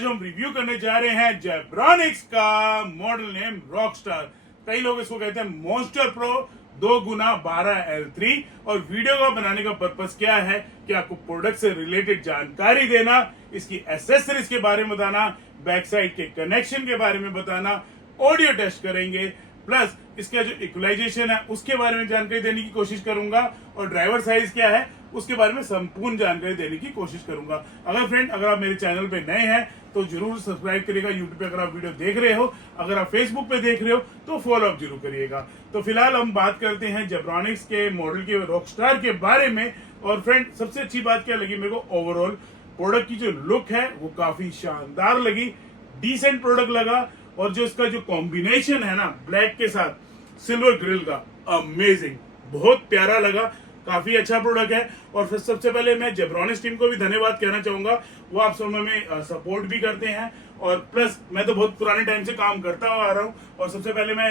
आज हम रिव्यू करने जा रहे हैं जेब्रॉनिक्स का मॉडल नेम रॉकस्टार। कई लोग इसको कहते हैं मॉन्स्टर प्रो 2x12L3। और वीडियो का बनाने का पर्पस क्या है कि आपको प्रोडक्ट से रिलेटेड जानकारी देना, इसकी एसेसरीज के बारे में बताना, बैक साइड के कनेक्शन के बारे में बताना, ऑडियो टेस्ट करेंगे, प्लस इसका जो इक्वलाइजेशन है उसके बारे में जानकारी देने की कोशिश करूंगा, और ड्राइवर साइज क्या है उसके बारे में संपूर्ण जानकारी देने की कोशिश करूंगा। अगर आप मेरे चैनल पे नए हैं तो जरूर सब्सक्राइब करिएगा। यूट्यूब पे अगर आप वीडियो देख रहे हो, अगर आप फेसबुक पे देख रहे हो तो फॉलो अप जरूर करिएगा। तो फिलहाल हम बात करते हैं जेब्रॉनिक्स के मॉडल के रॉकस्टार के बारे में। और फ्रेंड, सबसे अच्छी बात क्या लगी मेरे को, ओवरऑल प्रोडक्ट की जो लुक है वो काफी शानदार लगी, डिसेंट प्रोडक्ट लगा। और जो इसका जो कॉम्बिनेशन है ना ब्लैक के साथ सिल्वर ग्रिल का, अमेजिंग, बहुत प्यारा लगा, काफी अच्छा प्रोडक्ट है। और फिर सबसे पहले मैं जेब्रॉनिक्स टीम को भी धन्यवाद कहना चाहूंगा, वो आप समय में सपोर्ट भी करते हैं। और प्लस मैं तो बहुत पुराने टाइम से काम करता हुआ आ रहा हूँ। और सबसे पहले मैं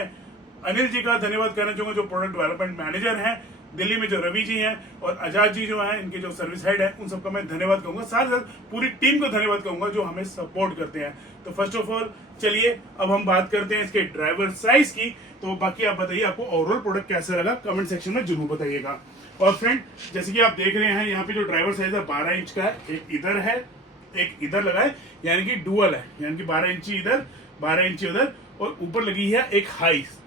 अनिल जी का धन्यवाद करना चाहूंगा जो प्रोडक्ट डेवलपमेंट मैनेजर हैं दिल्ली में, जो रवि जी हैं और आजाद जी जो हैं, इनके जो सर्विस हेड है, उन सबका मैं धन्यवाद कहूंगा। साथ साथ पूरी टीम को धन्यवाद कहूंगा जो हमें सपोर्ट करते हैं। तो फर्स्ट ऑफ ऑल चलिए अब हम बात करते हैं इसके ड्राइवर साइज की। तो बाकी आप बताइए आपको ओवरऑल प्रोडक्ट कैसा लगा, कमेंट सेक्शन में जरूर बताइएगा। और फ्रेंड, जैसे कि आप देख रहे हैं यहाँ पे जो ड्राइवर साइज है 12 इंच का है, एक इधर है एक इधर लगा है, यानी कि डुअल है, यानी कि 12 इंची इधर 12 इंची उधर, और ऊपर लगी है एक हाइस,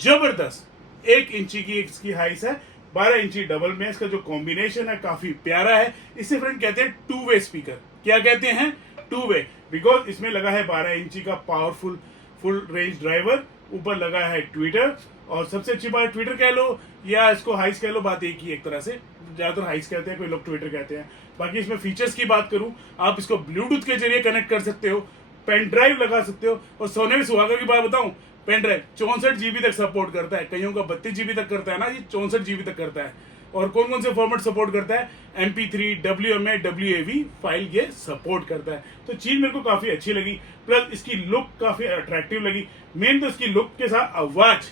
जबरदस्त 1 इंची की इसकी हाइस है, 12 इंची डबल में। इसका जो कॉम्बिनेशन है काफी प्यारा है। इसे फ्रेंड कहते हैं टू वे स्पीकर। क्या कहते हैं? टू वे, बिकॉज इसमें लगा है 12 इंची का पावरफुल फुल रेंज ड्राइवर, ऊपर लगा है ट्विटर। और सबसे अच्छी बात, ट्विटर कह लो या इसको हाइस कह लो, बात एक ही, एक तरह से ज्यादातर हाइस कहते हैं, कोई लोग ट्विटर कहते हैं। बाकी इसमें फीचर्स की बात करूं, आप इसको ब्लूटूथ के जरिए कनेक्ट कर सकते हो, पेन ड्राइव लगा सकते हो। और सोने में सुहागा की बात बताऊं, पेन ड्राइव 64 GB तक सपोर्ट करता है, कईयों का 32 GB तक करता है ना, ये 64 GB तक करता है। और कौन कौन से फॉर्मेट सपोर्ट करता है? MP3, WMA, WAV फाइल ये सपोर्ट करता है। तो चीज मेरे को काफी अच्छी लगी, प्लस इसकी लुक काफी अट्रैक्टिव लगी। मेन तो इसकी लुक के साथ आवाज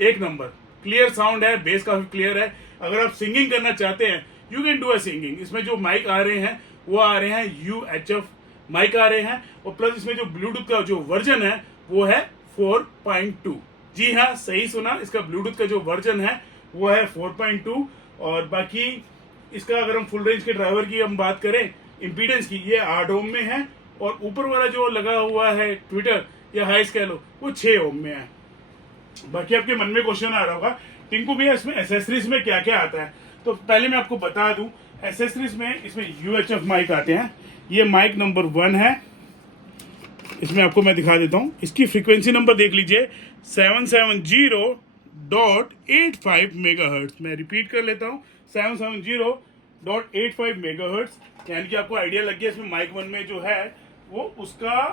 एक नंबर, क्लियर साउंड है, बेस काफी क्लियर है। अगर आप सिंगिंग करना चाहते हैं, you can do a singing. इसमें जो माइक आ रहे हैं वो आ रहे हैं UHF माइक आ रहे हैं। और प्लस इसमें जो ब्लूटूथ का जो वर्जन है वो है 4.2। जी हाँ, सही सुना, इसका ब्लूटूथ का जो वर्जन है वो है 4.2। और बाकी इसका अगर हम फुल रेंज के ड्राइवर की हम बात करें, इंपीडेंस की, ये 8 ओम में है। और ऊपर वाला जो लगा हुआ है ट्विटर या हाइस कह लो, वो 6 ओम में है। बाकी आपके मन में क्वेश्चन आ रहा होगा, टिंकू भैया इसमें एसेसरीज में क्या क्या आता है? तो पहले मैं आपको बता दूं, एसेसरीज में इसमें UHF माइक आते हैं। ये माइक नंबर 1 है, इसमें आपको मैं दिखा देता हूं। इसकी फ्रीक्वेंसी नंबर देख लीजिए, 770.85 मेगाहर्ट्ज। मैं रिपीट कर लेता हूं, 770.85 मेगाहर्ट्ज। यानी कि आपको आइडिया लग गया इसमें माइक 1 में जो है वो उसका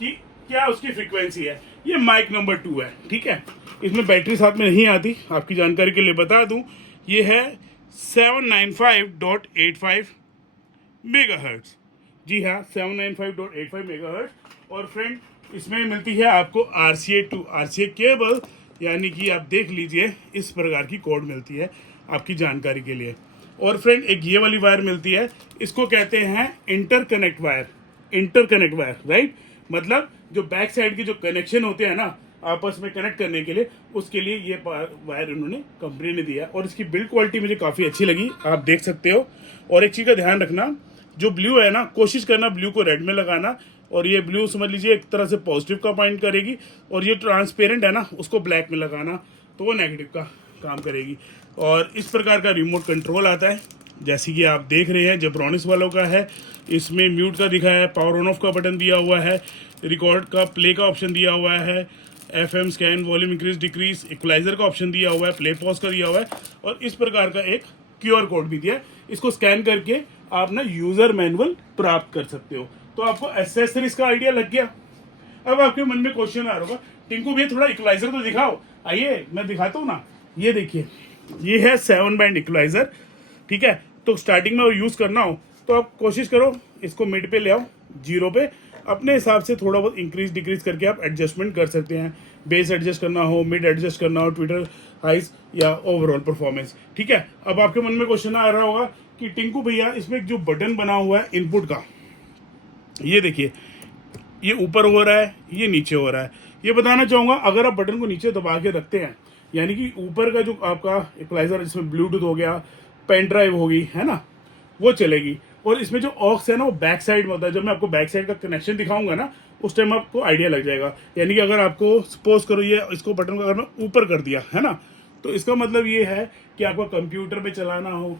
कि क्या उसकी फ्रीक्वेंसी है। ये माइक नंबर 2 है, ठीक है। इसमें बैटरी साथ में नहीं आती, आपकी जानकारी के लिए बता दूं, ये है 795.85 मेगाहर्ट्ज। जी हाँ, 795.85 मेगाहर्ट्ज। और फ्रेंड, इसमें मिलती है आपको RCA टू RCA केबल, यानी कि आप देख लीजिए इस प्रकार की कोड मिलती है आपकी जानकारी के लिए। और फ्रेंड, एक ये वाली वायर मिलती है, इसको कहते हैं interconnect wire. Interconnect wire, right, मतलब जो बैक साइड के जो कनेक्शन होते हैं ना आपस में कनेक्ट करने के लिए, उसके लिए ये वायर उन्होंने कंपनी ने दिया। और इसकी बिल्ड क्वालिटी मुझे काफ़ी अच्छी लगी, आप देख सकते हो। और एक चीज़ का ध्यान रखना, जो ब्लू है ना, कोशिश करना ब्लू को रेड में लगाना। और ये ब्लू समझ लीजिए एक तरह से पॉजिटिव का पॉइंट करेगी, और ये ट्रांसपेरेंट है ना, उसको ब्लैक में लगाना तो वो नेगेटिव का काम करेगी। और इस प्रकार का रिमोट कंट्रोल आता है, जैसे कि आप देख रहे हैं जेब्रॉनिक्स वालों का है। इसमें म्यूट का दिखा है, पावर ऑन ऑफ का बटन दिया हुआ है, रिकॉर्ड का प्ले का ऑप्शन दिया हुआ है, FM scan, volume increase decrease, equaliser का ऑप्शन दिया हुआ है, प्ले पॉज का दिया हुआ है। और इस प्रकार का एक QR कोड भी दिया है, इसको स्कैन करके आप ना यूजर मैनुअल प्राप्त कर सकते हो। तो आपको एसेसरीज का आइडिया लग गया। अब आपके मन में क्वेश्चन आ रहा होगा, टिंकू भैया थोड़ा इक्वलाइजर तो दिखाओ। आइए मैं दिखाता हूँ ना, ये देखिए, ये है 7 बैंड इक्वलाइजर, ठीक है। तो स्टार्टिंग में यूज करना हो तो आप कोशिश करो इसको मिड पे ले आओ, 0 पे, अपने हिसाब से थोड़ा बहुत इंक्रीज डिक्रीज करके आप एडजस्टमेंट कर सकते हैं। बेस एडजस्ट करना हो, मिड एडजस्ट करना हो, ट्विटर हाइस या ओवरऑल परफॉर्मेंस, ठीक है। अब आपके मन में क्वेश्चन आ रहा होगा कि टिंकू भैया इसमें जो बटन बना हुआ है इनपुट का, ये देखिए, ये ऊपर हो रहा है, ये नीचे हो रहा है। ये बताना चाहूँगा, अगर आप बटन को नीचे दबा के रखते हैं, यानी कि ऊपर का जो आपका इक्वलाइजर जिसमें ब्लूटूथ हो गया, पेन ड्राइव होगी, है ना, वो चलेगी। और इसमें जो ऑक्स है ना, वो बैक साइड में होता है। जब मैं आपको बैक साइड का कनेक्शन दिखाऊंगा ना, उस टाइम आपको आइडिया लग जाएगा। यानी कि अगर आपको सपोज करो ये इसको बटन को अगर मैं ऊपर कर दिया है ना, तो इसका मतलब ये है कि आपको कंप्यूटर पे चलाना हो,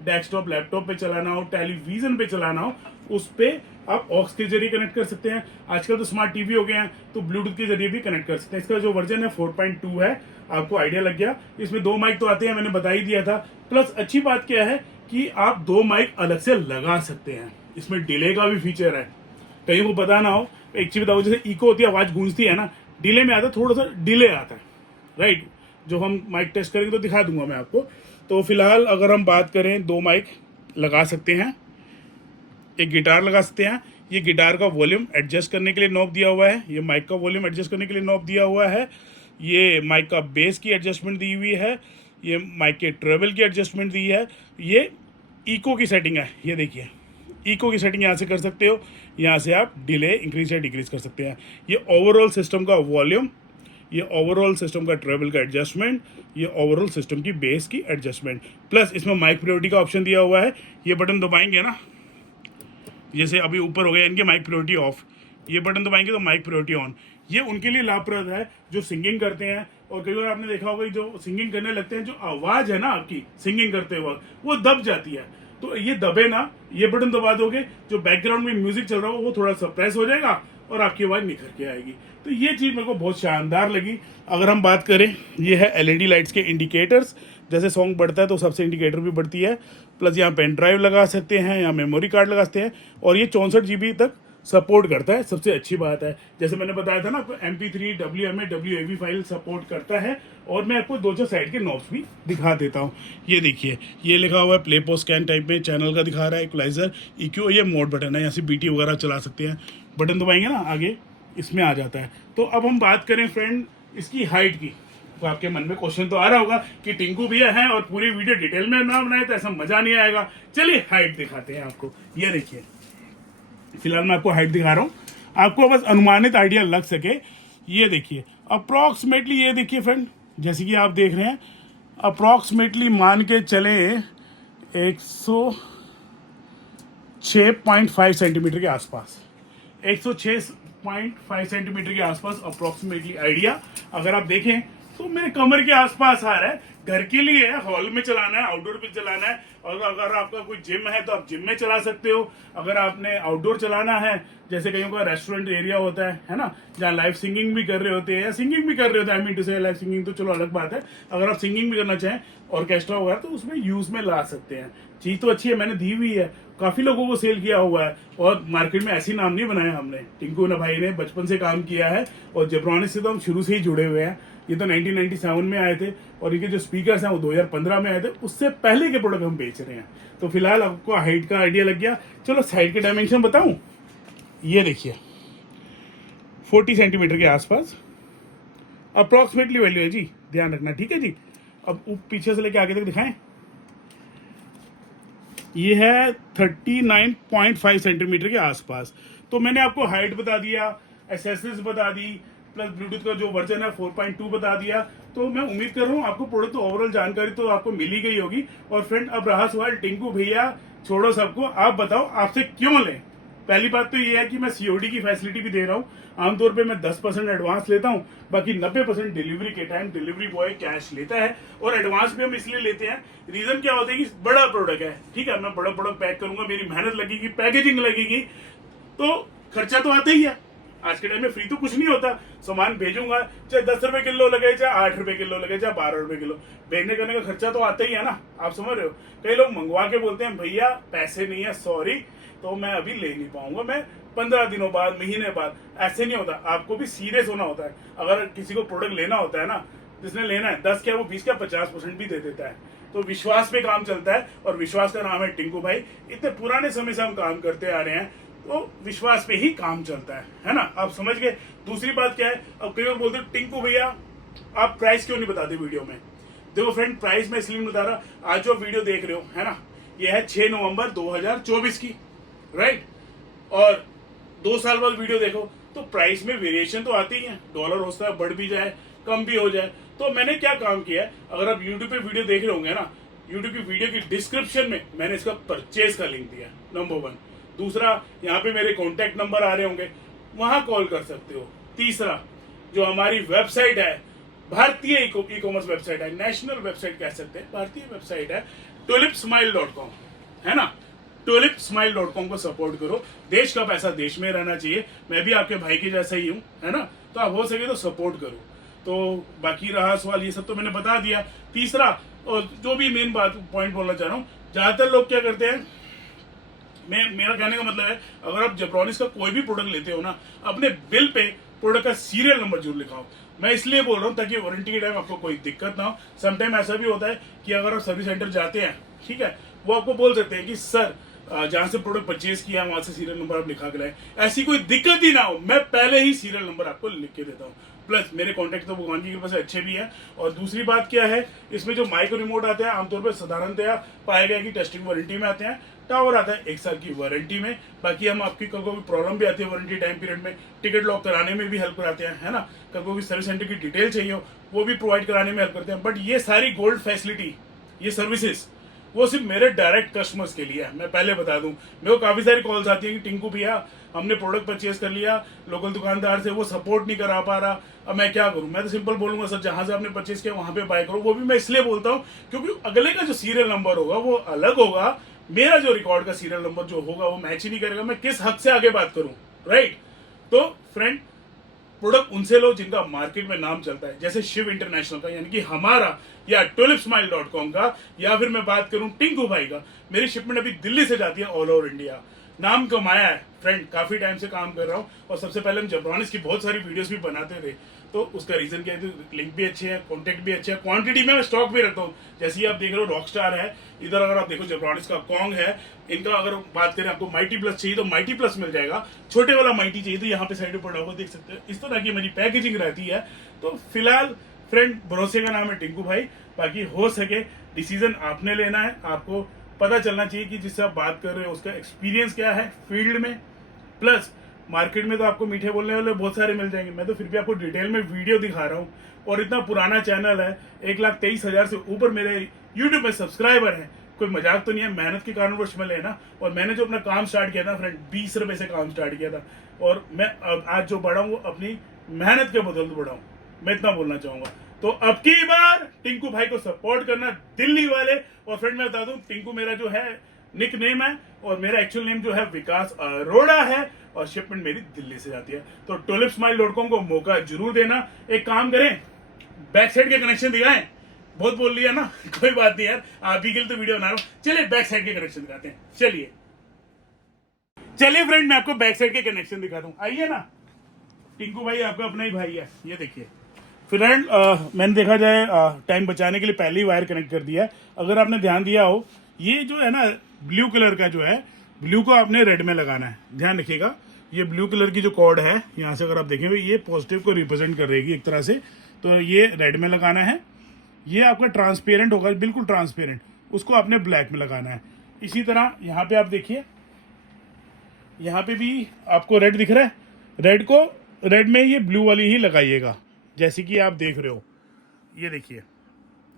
डेस्कटॉप लैपटॉप पे चलाना हो, टेलीविजन पे चलाना हो, उस पे आप ऑक्स के जरिए कनेक्ट कर सकते हैं। आजकल तो स्मार्ट टीवी हो गए हैं, तो ब्लूटूथ के जरिए भी कनेक्ट कर सकते हैं। इसका जो वर्जन है 4.2 है, आपको आइडिया लग गया। इसमें 2 माइक तो आते हैं, मैंने बता ही दिया था। प्लस अच्छी बात क्या है कि आप 2 माइक अलग से लगा सकते हैं। इसमें डिले का भी फीचर है, कहीं को पता ना हो। एक चीज बताओ, जैसे इको होती है, आवाज गूंजती है ना, डिले में आता है, थोड़ा सा डिले आता है, राइट। जो हम माइक टेस्ट करेंगे तो दिखा दूंगा मैं आपको। तो फिलहाल अगर हम बात करें, 2 माइक लगा सकते हैं, एक गिटार लगा सकते हैं। ये गिटार का वॉल्यूम एडजस्ट करने के लिए नॉब दिया हुआ है, ये माइक का वॉल्यूम एडजस्ट करने के लिए नॉब दिया हुआ है, ये माइक का बेस की एडजस्टमेंट दी हुई है, ये माइक के ट्रेवल की एडजस्टमेंट दी है, ये इको की सेटिंग है। ये देखिए, इको की सेटिंग यहाँ से कर सकते हो, यहाँ से आप डिले इंक्रीज या डिक्रीज कर सकते हैं। ये ओवरऑल सिस्टम का वॉल्यूम, ये ओवरऑल सिस्टम का ट्रेवल का एडजस्टमेंट, ये ओवरऑल सिस्टम की बेस की एडजस्टमेंट। प्लस इसमें माइक प्रायोरिटी का ऑप्शन दिया हुआ है। ये बटन दबाएंगे ना, जैसे अभी ऊपर हो गया इनके माइक प्रायोरिटी ऑफ, ये बटन दबाएंगे तो माइक प्रायोरिटी ऑन। ये उनके लिए लाभप्रद है जो सिंगिंग करते हैं। और कई बार आपने देखा होगा जो सिंगिंग करने लगते हैं, जो आवाज है ना आपकी सिंगिंग करते वक्त वो दब जाती है, तो ये दबे ना, ये बटन दबा दोगे, जो बैकग्राउंड में म्यूजिक चल रहा हो वो थोड़ा सप्रेस हो जाएगा और आपकी आवाज निखर के आएगी। तो ये चीज मेरे को बहुत शानदार लगी। अगर हम बात करें, ये है एलईडी लाइट्स के इंडिकेटर्स, जैसे सॉन्ग बढ़ता है तो सबसे इंडिकेटर भी बढ़ती है। प्लस यहाँ पेन ड्राइव लगा सकते हैं, यहाँ मेमोरी कार्ड लगा सकते हैं, और ये 64 GB तक सपोर्ट करता है। सबसे अच्छी बात है, जैसे मैंने बताया था ना, आपको MP3, WMA, WAV file support करता है। और मैं आपको 2 साइड के नॉब्स भी दिखा देता हूँ। ये देखिए, ये लिखा हुआ है प्ले पोस्ट स्कैन टाइप में, चैनल का दिखा रहा है, इक्वलाइजर, EQ, ये मोड बटन है, यहाँ से BT वगैरह चला सकते हैं। बटन दबाएंगे ना, आगे इसमें आ जाता है। तो अब हम बात करें फ्रेंड इसकी हाइट की, तो आपके मन में क्वेश्चन तो आ रहा होगा कि टिंकू भैया हैं और पूरी वीडियो डिटेल में ना बनाए तो ऐसा मजा नहीं आएगा। चलिए हाइट दिखाते हैं आपको। ये देखिए, फिलहाल मैं आपको हाइट दिखा रहा हूँ, आपको बस अनुमानित आइडिया लग सके। ये देखिए अप्रॉक्सीमेटली, ये देखिए फ्रेंड, जैसे कि आप देख रहे हैं, अप्रॉक्सीमेटली मान के चले 106.5 सेंटीमीटर के आसपास, 106.5 सेंटीमीटर के आसपास अप्रॉक्सीमेटली आइडिया। अगर आप देखें तो मेरे कमर के आसपास आ रहा है। घर के लिए है, हॉल में चलाना है, आउटडोर पे चलाना है। और अगर आपका कोई जिम है तो आप जिम में चला सकते हो। अगर आपने आउटडोर चलाना है, जैसे कहीं का रेस्टोरेंट एरिया होता है ना, जहाँ लाइव सिंगिंग भी कर रहे होते हैं या सिंगिंग भी कर रहे होते हैं, आई मीन टू से लाइव सिंगिंग तो चलो अलग बात है। अगर आप सिंगिंग भी करना चाहें, ऑर्केस्ट्रा वगैरह, तो उसमें यूज में ला सकते हैं। चीज तो अच्छी है, मैंने दी हुई है, काफी लोगों को सेल किया हुआ है। और मार्केट में ऐसी नाम नहीं बनाया हमने, टिंकू ना भाई ने बचपन से काम किया है और जेब्रॉनिक्स से तो हम शुरू से ही जुड़े हुए हैं। ये तो 1997 में आए थे और इनके जो स्पीकर्स हैं वो 2015 में आए थे, उससे पहले के प्रोडक्ट हम बेच रहे हैं। तो फिलहाल आपको हाइट का आइडिया लग गया। चलो साइड के डायमेंशन बताऊं। ये देखिए 40 सेंटीमीटर के आसपास अप्रॉक्सीमेटली वैल्यू है जी, ध्यान रखना, ठीक है जी। अब पीछे से लेके आगे तक दिखाएं। ये है 39.5 सेंटीमीटर के आसपास। तो मैंने आपको हाइट बता दिया, एसेसरीज बता दी, प्लस ब्लूटूथ का जो वर्जन है 4.2 बता दिया। तो मैं उम्मीद कर रहा हूँ आपको प्रोडक्ट तो ओवरऑल जानकारी तो आपको मिल ही गई होगी। और फ्रेंड अब रहा सवाल, टिंकू भैया छोड़ो सबको, आप बताओ आपसे क्यों लें। पहली बात तो ये है कि मैं COD की फैसिलिटी भी दे रहा हूँ। आमतौर पे मैं 10% एडवांस लेता हूँ, बाकी 90% डिलीवरी के टाइम डिलीवरी बॉय कैश लेता है। और एडवांस भी हम इसलिए लेते हैं, रीजन क्या होता है कि बड़ा प्रोडक्ट है, ठीक है, मैं बड़ा प्रोडक्ट पैक करूंगा, मेरी मेहनत लगेगी, पैकेजिंग लगेगी, तो खर्चा तो आता ही है। आज के टाइम में फ्री तो कुछ नहीं होता, सामान भेजूंगा, चाहे 10 रुपए किलो लगे, चाहे 8 रुपए किलो लगे, चाहे 12 रुपए किलो, भेजने करने का खर्चा तो आता ही है ना, आप समझ रहे हो। कई लोग मंगवा के बोलते हैं भैया पैसे नहीं है, सॉरी, तो मैं अभी ले नहीं पाऊंगा, मैं 15 दिनों बाद, महीने बाद। ऐसे नहीं होता, आपको भी सीरियस होना होता है। अगर किसी को प्रोडक्ट लेना होता है ना, जिसने लेना है 10 क्या वो 20 क्या 50% भी दे देता है। तो विश्वास पे काम चलता है और विश्वास का नाम है टिंकू भाई। इतने पुराने समय से हम काम करते आ रहे हैं, तो विश्वास पे ही काम चलता है ना, आप समझ गए। दूसरी बात क्या है, अब कई लोग बोलते हैं टिंकू भैया आप प्राइस क्यों नहीं बताते वीडियो में। देखो फ्रेंड, प्राइस मैं इसलिए नहीं बता रहा, आज जो वीडियो देख रहे हो है ना, ये है 6 नवंबर 2024 की, राइट। और 2 साल बाद वीडियो देखो तो प्राइस में वेरिएशन तो आती ही है, डॉलर होता है, बढ़ भी जाए कम भी हो जाए। तो मैंने क्या काम किया है, अगर आप यूट्यूब पे वीडियो देख रहे होंगे ना, यूट्यूब की वीडियो की डिस्क्रिप्शन में मैंने इसका परचेज का लिंक दिया, नंबर 1। दूसरा, यहाँ पे मेरे कॉन्टेक्ट नंबर आ रहे होंगे, वहां कॉल कर सकते हो। तीसरा, जो हमारी वेबसाइट है, भारतीय ई कॉमर्स वेबसाइट है, नेशनल वेबसाइट कह सकते हैं, भारतीय वेबसाइट है tulipsmile.com, है ना। tulipsmile.com को सपोर्ट करो। देश का पैसा देश में रहना चाहिए, मैं भी आपके भाई के जैसा ही हूं, है ना। तो आप हो सके तो सपोर्ट करो। तो बाकी रहा सवाल, ये सब तो मैंने बता दिया। तीसरा, और जो भी मेन बात पॉइंट बोलना चाह रहा हूं, ज्यादातर लोग क्या करते हैं, मेरा कहने का मतलब है, अगर आप जेब्रॉनिक्स का कोई भी प्रोडक्ट लेते हो ना, अपने बिल पे प्रोडक्ट का सीरियल नंबर जरूर लिखाओ। मैं इसलिए बोल रहा हूँ ताकि वारंटी के टाइम आपको कोई दिक्कत ना हो। समटाइम ऐसा भी होता है कि अगर आप सर्विस सेंटर जाते हैं, ठीक है, वो आपको बोल सकते हैं कि सर जहां से प्रोडक्ट परचेज किया वहां से सीरियल नंबर आप लिखा के लाए। ऐसी कोई दिक्कत ही ना हो, मैं पहले ही सीरियल नंबर आपको लिख के देता हूँ। प्लस मेरे कॉन्टैक्ट तो भगवान की कृपा से अच्छे भी हैं। और दूसरी बात क्या है, इसमें जो माइक्रो रिमोट आते हैं आमतौर पर साधारणतया पाया गया कि टेस्टिंग वारंटी में आते हैं। टावर आता है 1 साल की वारंटी में। बाकी हम आपकी कल को भी प्रॉब्लम भी आती है वारंटी टाइम पीरियड में, टिकट लॉक कराने में भी हेल्प कराते हैं, है ना। कल को भी सर्विस सेंटर की डिटेल चाहिए हो, वो भी प्रोवाइड कराने में हेल्प करते हैं। बट ये सारी गोल्ड फैसिलिटी, ये सर्विसेज, वो सिर्फ मेरे डायरेक्ट कस्टमर्स के लिए है। मैं पहले बता दूं, मेरे को काफी सारी कॉल्स आती है कि टिंकू भैया हमने प्रोडक्ट परचेज कर लिया लोकल दुकानदार से, वो सपोर्ट नहीं करा पा रहा, अब मैं क्या करूं। मैं तो सिंपल बोलूंगा सर, जहां से आपने परचेज किया वहां पे बाय करो। वो भी मैं इसलिए बोलता हूं क्योंकि अगले का जो सीरियल नंबर होगा वो अलग होगा, मेरा जो रिकॉर्ड का सीरियल नंबर जो होगा वो मैच ही नहीं करेगा। मैं किस हक से आगे बात करूं, राइट। तो फ्रेंड, प्रोडक्ट उनसे लो जिनका मार्केट में नाम चलता है, जैसे शिव इंटरनेशनल का, यानी कि हमारा, या tulipsmile.com का, या फिर मैं बात करूं टिंकू भाई का। मेरी शिपमेंट अभी दिल्ली से जाती है ऑल ओवर इंडिया। नाम कमाया है फ्रेंड, काफी टाइम से काम कर रहा हूं। और सबसे पहले हम जेब्रॉनिक्स की बहुत सारी वीडियोस भी बनाते थे, तो उसका रीजन क्या है, लिंक भी अच्छे हैं, कॉन्टेक्ट भी अच्छे हैं, क्वांटिटी में मैं स्टॉक भी रखता हूँ। जैसे ही आप देख रहे हो रॉकस्टार है, इधर अगर आप देखो जेब्रॉनिक्स का कॉन्ग है। इनका अगर बात करें, आपको माइटी प्लस चाहिए तो माइटी प्लस मिल जाएगा, छोटे वाला माइटी चाहिए तो यहाँ पे साइड में पड़ा हुआ देख सकते हैं। इस तरह की मेरी पैकेजिंग रहती है। तो फिलहाल फ्रेंड, भरोसे का नाम है टिंकू भाई। बाकी हो सके डिसीजन आपने लेना है, आपको पता चलना चाहिए कि जिससे आप बात कर रहे हो उसका एक्सपीरियंस क्या है फील्ड में। प्लस मार्केट में तो आपको मीठे बोलने वाले बहुत सारे मिल जाएंगे, मैं तो फिर भी आपको डिटेल में वीडियो दिखा रहा हूँ। और इतना पुराना चैनल है, 1,23,000 से ऊपर मेरे यूट्यूब पे सब्सक्राइबर हैं। कोई मजाक तो नहीं है, मेहनत के कारणवश मिले है ना। और मैंने जो अपना काम स्टार्ट किया था फ्रेंड, 20 रुपए से काम स्टार्ट किया था, और मैं आज जो बढ़ा हूँ वो अपनी मेहनत के बदौलत बढ़ा हूँ। मैं इतना बोलना चाहूंगा। तो अब की बार टिंकू भाई को सपोर्ट करना, दिल्ली वाले। और फ्रेंड मैं बता दूं, टिंकू मेरा जो है निक नेम है, और मेरा एक्चुअल नेम जो है विकास अरोड़ा है, और शिपमेंट मेरी दिल्ली से जाती है। तो tulipsmile.com को मौका जरूर देना। एक काम करें, बैक साइड के कनेक्शन दिखाएं। बहुत बोल लिया ना, कोई बात नहीं यार, आप ही के लिए तो वीडियो बना रहा हूं। चलिए बैक साइड के कनेक्शन दिखाते हैं। चलिए फ्रेंड, मैं आपको बैक साइड के कनेक्शन दिखा दूं, आइए ना। टिंकू भाई आपका अपना ही भाई है, ये देखिए। फ्रेंड मैंने देखा जाए टाइम बचाने के लिए पहले ही वायर कनेक्ट कर दिया है। अगर आपने ध्यान दिया हो, ये जो है ना ब्लू कलर का जो है, ब्लू को आपने रेड में लगाना है, ध्यान रखिएगा। ये ब्लू कलर की जो कॉर्ड है, यहाँ से अगर आप देखेंगे ये पॉजिटिव को रिप्रेजेंट कर रहेगी एक तरह से, तो ये रेड में लगाना है। ये आपका ट्रांसपेरेंट होगा, बिल्कुल ट्रांसपेरेंट, उसको आपने ब्लैक में लगाना है। इसी तरह यहाँ पे आप देखिए, यहाँ पे भी आपको रेड दिख रहा है, रेड को रेड में ये ब्लू वाली ही लगाइएगा, जैसे कि आप देख रहे हो, ये देखिए,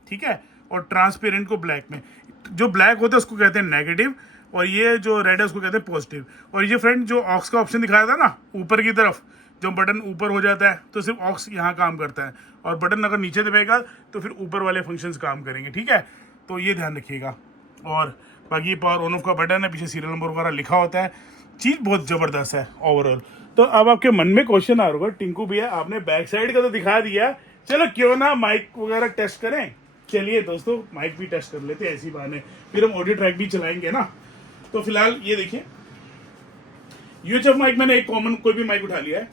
ठीक है। और ट्रांसपेरेंट को ब्लैक में, जो ब्लैक होता है उसको कहते हैं नेगेटिव, और ये जो रेड है उसको कहते हैं पॉजिटिव। और ये फ्रेंड जो ऑक्स का ऑप्शन दिखाया था ना ऊपर की तरफ, जो बटन ऊपर हो जाता है तो सिर्फ ऑक्स यहाँ काम करता है, और बटन अगर नीचे दबेगा तो फिर ऊपर वाले फंक्शंस काम करेंगे, ठीक है। तो ये ध्यान रखिएगा। और बाकी पावर ऑन ऑफ का बटन है, पीछे सीरियल नंबर वगैरह लिखा होता है, चीज़ बहुत ज़बरदस्त है ओवरऑल। तो अब आपके मन में क्वेश्चन आ रहा होगा, टिंकू भैया आपने बैक साइड का तो दिखा दिया, चलो क्यों ना माइक वगैरह टेस्ट करें। चलिए दोस्तों, माइक भी टेस्ट कर लेते हैं, ऐसी बात है, फिर हम ऑडियो ट्रैक भी चलाएंगे ना। तो फिलहाल ये देखिए, यूएचएफ माइक मैंने एक कॉमन कोई भी माइक उठा लिया है।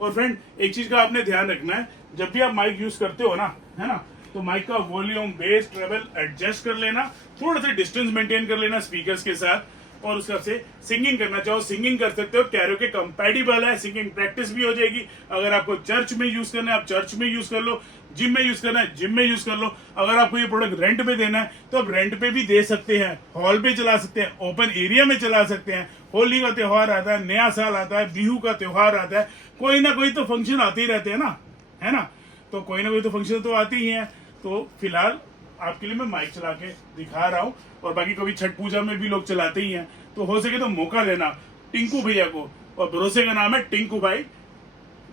और फ्रेंड एक चीज का आपने ध्यान रखना है, जब भी आप माइक यूज करते हो ना, है ना, तो माइक का वॉल्यूम, बेस, ट्रेवल एडजस्ट कर लेना, थोड़ा सा डिस्टेंस मेंटेन कर लेना स्पीकर्स के साथ। और उसके हिसाब से सिंगिंग करना चाहो सिंगिंग कर सकते हो। कैरोके कंपैटिबल है, सिंगिंग प्रैक्टिस भी हो जाएगी। अगर आपको चर्च में यूज करना है आप चर्च में यूज कर लो, जिम में यूज करना है जिम में यूज कर लो। अगर आपको ये प्रोडक्ट रेंट पे देना है तो आप रेंट पे भी दे सकते हैं, हॉल पे चला सकते हैं, ओपन एरिया में चला सकते हैं। होली का त्योहार आता है, नया साल आता है, बिहू का त्योहार आता है, कोई ना कोई तो फंक्शन आते ही रहते हैं ना, है ना। तो कोई ना कोई तो फंक्शन तो आते ही है। तो फिलहाल आपके लिए मैं माइक चला के दिखा रहा हूँ, और बाकी कभी छठ पूजा में भी लोग चलाते ही हैं। तो हो सके तो मौका देना टिंकू भैया को, और भरोसे का नाम है टिंकू भाई,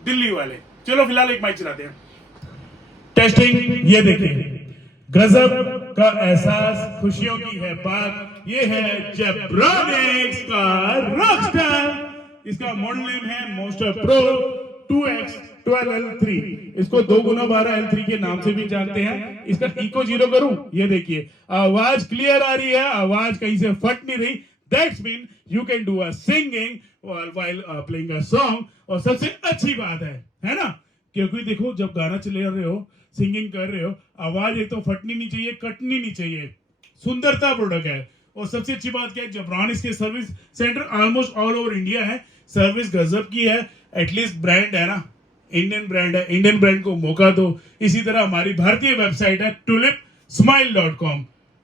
दिल्ली वाले। चलो फिलहाल एक माइक चलाते हैं, टेस्टिंग। ये देखिए, गजब का एहसास, खुशियों की है बात। ये है जेब्रॉनिक्स का रॉकस्टार। इसका मॉडल नेम है मॉन्स्टर प्रो 2X12L3। इसको 2x12L3 के नाम से भी जानते हैं। इसका इको 0 करूं, ये देखिए आवाज क्लियर आ रही है, आवाज कहीं से फट नहीं रही। That's mean you can do a singing while playing a song. और सबसे अच्छी बात है ना, क्योंकि देखो जब गाना चले रहे हो, सिंगिंग कर रहे हो, आवाज एक तो फटनी नहीं चाहिए, कटनी नहीं चाहिए। सुंदरता प्रोडक्ट है। और सबसे अच्छी बात क्या है, जेब्रॉनिक्स के service centre almost all over India है। सर्विस गजब की है। एटलीस्ट ब्रांड है ना, इंडियन ब्रांड है, इंडियन ब्रांड को मौका दो। इसी तरह हमारी भारतीय वेबसाइट है tulipsmile.com।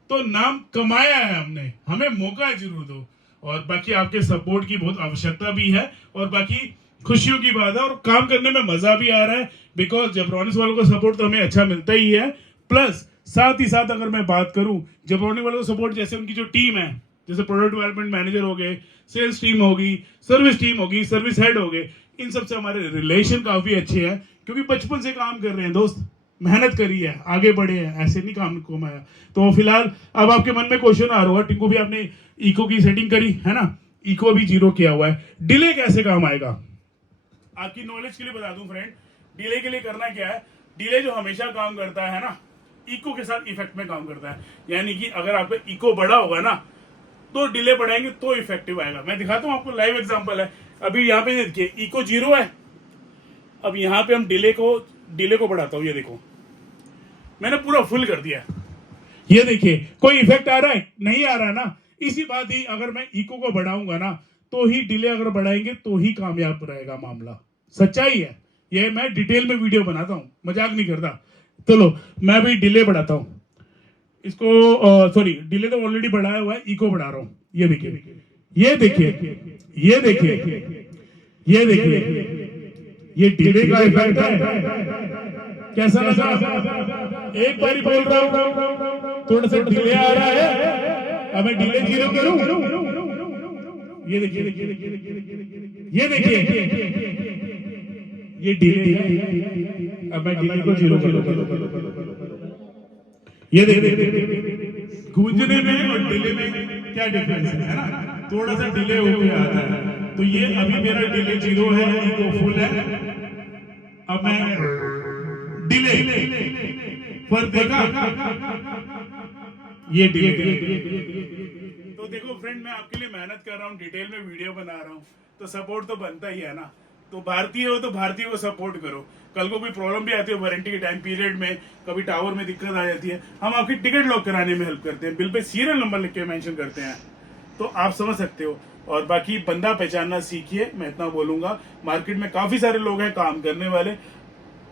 तो नाम कमाया है हमने, हमें मौका जरूर दो। और बाकी आपके सपोर्ट की बहुत आवश्यकता भी है, और बाकी खुशियों की बात है, और काम करने में मजा भी आ रहा है। बिकॉज जेब्रॉनिक्स वालों का सपोर्ट तो हमें अच्छा मिलता ही है। प्लस साथ ही साथ अगर मैं बात करूं जेब्रॉनिक्स वालों का सपोर्ट, जैसे उनकी जो टीम है, जैसे प्रोडक्ट डेवलपमेंट मैनेजर हो गए, सेल्स टीम होगी, सर्विस टीम होगी, सर्विस हेड हो गए, इन सब से हमारे रिलेशन काफी अच्छे हैं। क्योंकि बचपन से काम कर रहे हैं दोस्त, मेहनत करी है, आगे बढ़े हैं, ऐसे नहीं काम कमाया। तो फिलहाल अब आपके मन में क्वेश्चन आ रहा होगा, टिंकू भी आपने इको की सेटिंग करी है ना, इको भी 0 किया हुआ है, डिले कैसे काम आएगा? आपकी नॉलेज के लिए बता दूं फ्रेंड, डिले के लिए करना क्या है, डिले जो हमेशा काम करता है ना, इको के साथ इफेक्ट में काम करता है। यानी कि अगर आपका इको बड़ा होगा ना तो डिले बढ़ाएंगे तो इफेक्टिव आएगा। मैं दिखाता हूं आपको, लाइव एग्जांपल है। अभी यहाँ पे देखिए इको 0 है। अब यहाँ पे हम डिले को बढ़ाता हूँ, ये देखो मैंने पूरा फुल कर दिया। ये देखिए कोई इफेक्ट आ रहा है? नहीं आ रहा ना। इसी बात ही अगर मैं इको को बढ़ाऊंगा ना तो ही डिले अगर बढ़ाएंगे तो ही कामयाब रहेगा मामला। सच्चाई है ये, मैं डिटेल में वीडियो बनाता हूँ, मजाक नहीं करता। चलो मैं भी डिले बढ़ाता हूँ इसको, सॉरी डिले तो ऑलरेडी बढ़ाया हुआ है, इको बढ़ा रहा हूँ। ये देखिए ये देखिए ये देखिए ये देखिए, ये डिले का इफेक्ट है। कैसा लगा? एक बार ही बोल रहा हूँ, थोड़ा सा डिले आ रहा है। अब मैं डिले 0 करूं, ये देखिए ये देखिए ये डिले। अब मैं डिले को 0 करूं, ये देखिए गूंजने में और डिले में क्या डिफरेंस है ना, थोड़ा सा डिले हो गया आता है। तो ये अभी मेरा डिले 0 है, इको फुल है। अब मैं डिले पर देखा, ये डिले। तो देखो फ्रेंड, मैं आपके लिए मेहनत कर रहा हूँ, डिटेल में वीडियो बना रहा हूँ, तो सपोर्ट तो बनता ही है ना। तो भारतीय हो तो भारतीय को सपोर्ट करो। कल को कोई प्रॉब्लम भी आती है वारंटी के टाइम पीरियड में, कभी टावर में दिक्कत आ जाती है, हम आपकी टिकट लॉक कराने में हेल्प करते हैं, बिल पे सीरियल नंबर लिख के मेंशन करते हैं, तो आप समझ सकते हो। और बाकी बंदा पहचानना सीखिए, मैं इतना बोलूंगा। मार्केट में काफी सारे लोग हैं काम करने वाले,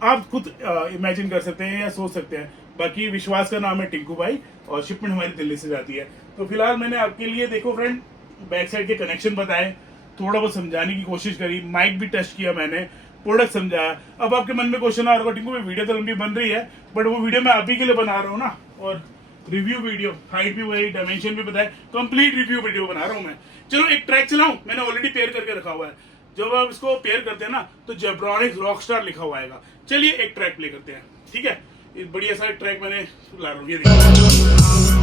आप खुद इमेजिन कर सकते हैं या सोच सकते हैं। बाकी विश्वास का नाम है टिंकू भाई, और शिपमेंट हमारी दिल्ली से जाती है। तो फिलहाल मैंने आपके लिए देखो फ्रेंड बैक साइड के कनेक्शन बताए, थोड़ा बहुत समझाने की कोशिश करी, माइक भी टेस्ट किया मैंने, प्रोडक्ट समझाया। अब आपके मन में क्वेश्चन आ रहा होगा, टिंकू वीडियो तो लंबी बन रही है, बट वो वीडियो मैं आप ही के लिए बना रहा हूँ ना, और रिव्यू वीडियो, हाइट भी वही, डायमेंशन भी बताए, कंप्लीट रिव्यू वीडियो बना रहा हूँ मैं। चलो एक ट्रैक चलाऊं, मैंने ऑलरेडी पेयर करके रखा हुआ है। जब आप इसको पेयर करते हैं ना तो जेब्रॉनिक्स रॉकस्टार लिखा हुआ आएगा। चलिए एक ट्रैक प्ले करते हैं, ठीक है। बढ़िया सा ट्रैक मैंने ला रहा हूँ, ये देखिए।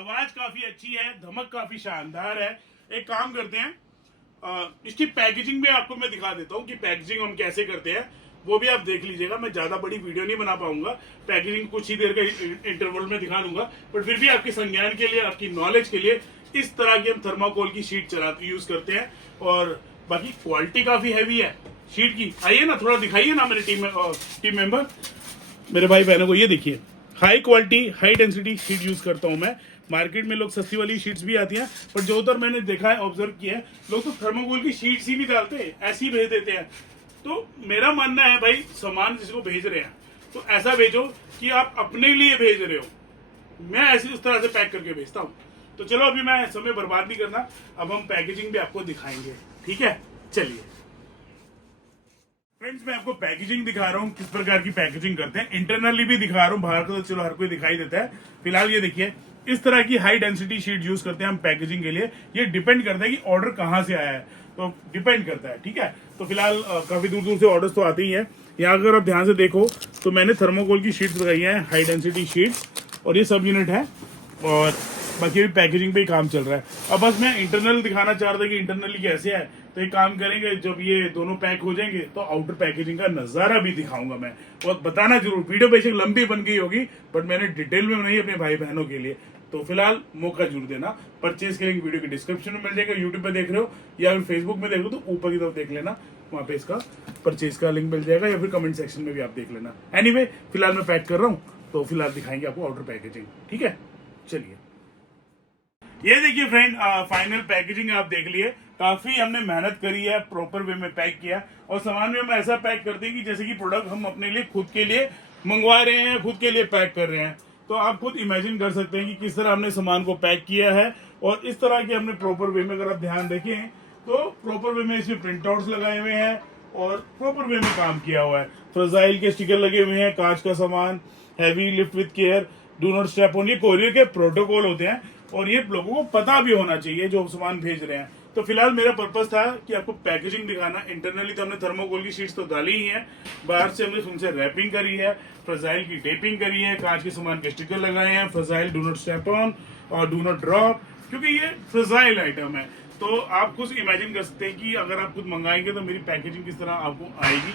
आवाज काफी अच्छी है, धमक काफी शानदार है। एक काम करते हैं, इसकी पैकेजिंग में आपको मैं दिखा देता हूँ कि पैकेजिंग हम कैसे करते हैं, वो भी आप देख लीजिएगा। मैं ज्यादा बड़ी वीडियो नहीं बना पाऊंगा, पैकेजिंग कुछ ही देर के इंटरवल में दिखा दूंगा, बट फिर भी आपके संज्ञान के लिए, आपकी नॉलेज के लिए इस तरह की हम थर्माकोल की शीट यूज करते हैं। और बाकी क्वालिटी काफी हैवी है शीट की। आइए ना, थोड़ा दिखाइए ना मेरे टीम मेंबर, मेरे भाई बहनों को। ये देखिए, high quality high density sheet use करता हूं मैं। मार्केट में लोग सस्ती वाली शीट्स भी आती हैं, पर जो उधर मैंने देखा है, ऑब्जर्व किया है, लोग तो थर्माकोल की शीट्स ही नहीं डालते, ऐसी ही भेज देते हैं। तो मेरा मानना है भाई, सामान जिसको भेज रहे हैं तो ऐसा भेजो कि आप अपने लिए भेज रहे हो। मैं ऐसे उस तरह से पैक करके भेजता हूँ। तो चलो, अभी मैं समय बर्बाद नहीं करना, अब हम पैकेजिंग भी आपको दिखाएंगे, ठीक है? चलिए फ्रेंड्स, मैं आपको पैकेजिंग दिखा रहा हूँ, किस प्रकार की पैकेजिंग करते हैं। इंटरनली भी दिखा रहा हूँ, बाहर का तो चलो हर कोई दिखाई देता है। फिलहाल ये देखिए, इस तरह की हाई डेंसिटी शीट यूज करते हैं हम पैकेजिंग के लिए। ये डिपेंड करता है कि ऑर्डर कहाँ से आया है, तो डिपेंड करता है, ठीक है? तो फिलहाल काफी दूर दूर से ऑर्डर्स तो आते ही है। यहाँ अगर आप ध्यान से देखो तो मैंने थर्मोकोल की शीट्स लगाई है, हाई डेंसिटी शीट्स, और ये सब यूनिट है, और बाकी भी पैकेजिंग पे ही काम चल रहा है। अब बस मैं इंटरनल दिखाना चाह रहा था कि इंटरनली कैसे है। तो एक काम करेंगे, जब ये दोनों पैक हो जाएंगे तो आउटर पैकेजिंग का नजारा भी दिखाऊंगा मैं, और बताना जरूर। वीडियो बेशक लंबी बन गई होगी, बट मैंने डिटेल में बनाई अपने भाई बहनों के लिए। तो फिलहाल मौका जरूर देना। परचेज के लिंक वीडियो के डिस्क्रिप्शन में मिल जाएगा, यूट्यूब पे देख रहे हो या फिर फेसबुक में देख रहे हो तो ऊपर की तरफ देख लेना, वहां पे इसका परचेज का लिंक मिल जाएगा, या फिर कमेंट सेक्शन में भी आप देख लेना। एनीवे, फिलहाल मैं पैक कर रहा हूँ, तो फिलहाल दिखाएंगे आपको आउटर पैकेजिंग, ठीक है? चलिए, ये देखिए फ्रेंड, फाइनल पैकेजिंग आप देख लिए। काफी हमने मेहनत करी है, प्रॉपर वे में पैक किया, और सामान में हम ऐसा पैक करते हैं कि जैसे कि प्रोडक्ट हम अपने लिए खुद के लिए मंगवा रहे हैं, खुद के लिए पैक कर रहे हैं। तो आप खुद इमेजिन कर सकते हैं कि किस तरह हमने सामान को पैक किया है। और इस तरह के हमने प्रॉपर वे में, अगर आप ध्यान देखें तो प्रॉपर वे में इसमें प्रिंट आउट्स लगाए हुए हैं और प्रॉपर वे में काम किया हुआ है। फ्रजाइल के स्टिकर लगे हुए हैं, कांच का सामान, heavy lift with care, do not step on, ये कोरियर के प्रोटोकॉल होते हैं, और ये लोगों को पता भी होना चाहिए जो सामान भेज रहे हैं। तो फिलहाल मेरा पर्पस था कि आपको पैकेजिंग दिखाना। इंटरनली तो हमने थर्मोकोल की शीट्स तो डाली ही है, बाहर से हमने उनसे रैपिंग करी है, फ्रजाइल की टेपिंग करी है, कांच के सामान के स्टिकर लगाए हैं, fragile do not step on और डू नॉट ड्रॉप, क्योंकि ये फ्रजाइल आइटम है। तो आप खुद इमेजिन कर सकते हैं कि अगर आप खुद मंगाएंगे तो मेरी पैकेजिंग किस तरह आपको आएगी,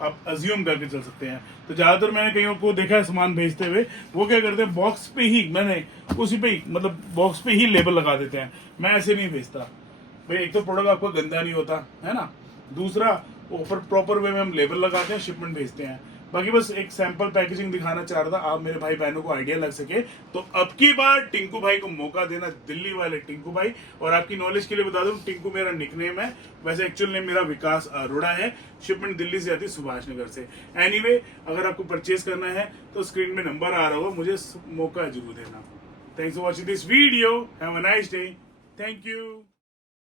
आप अज्यूम करके चल सकते हैं। तो ज्यादातर मैंने कईयों को देखा है सामान भेजते हुए, वो क्या करते हैं, बॉक्स पे ही, मैंने उसी पे ही, मतलब बॉक्स पे ही लेबल लगा देते हैं। मैं ऐसे नहीं भेजता भाई। एक तो प्रोडक्ट आपका गंदा नहीं होता है ना, दूसरा ऊपर प्रॉपर वे में हम लेबल लगाते हैं, शिपमेंट भेजते हैं। बाकी बस एक सैंपल पैकेजिंग दिखाना चाह रहा था, आप मेरे भाई बहनों को आइडिया लग सके। तो अब की बार टिंकू भाई को मौका देना, दिल्ली वाले टिंकू भाई। और आपकी नॉलेज के लिए बता दूं, टिंकू मेरा निकनेम है, वैसे एक्चुअल नेम मेरा विकास अरोड़ा है। शिपमेंट दिल्ली से आती है, सुभाष नगर से। एनीवे, अगर आपको परचेज करना है तो स्क्रीन में नंबर आ रहा होगा, मुझे मौका जरूर देना। Thanks for watching this video, have a nice day, thank you.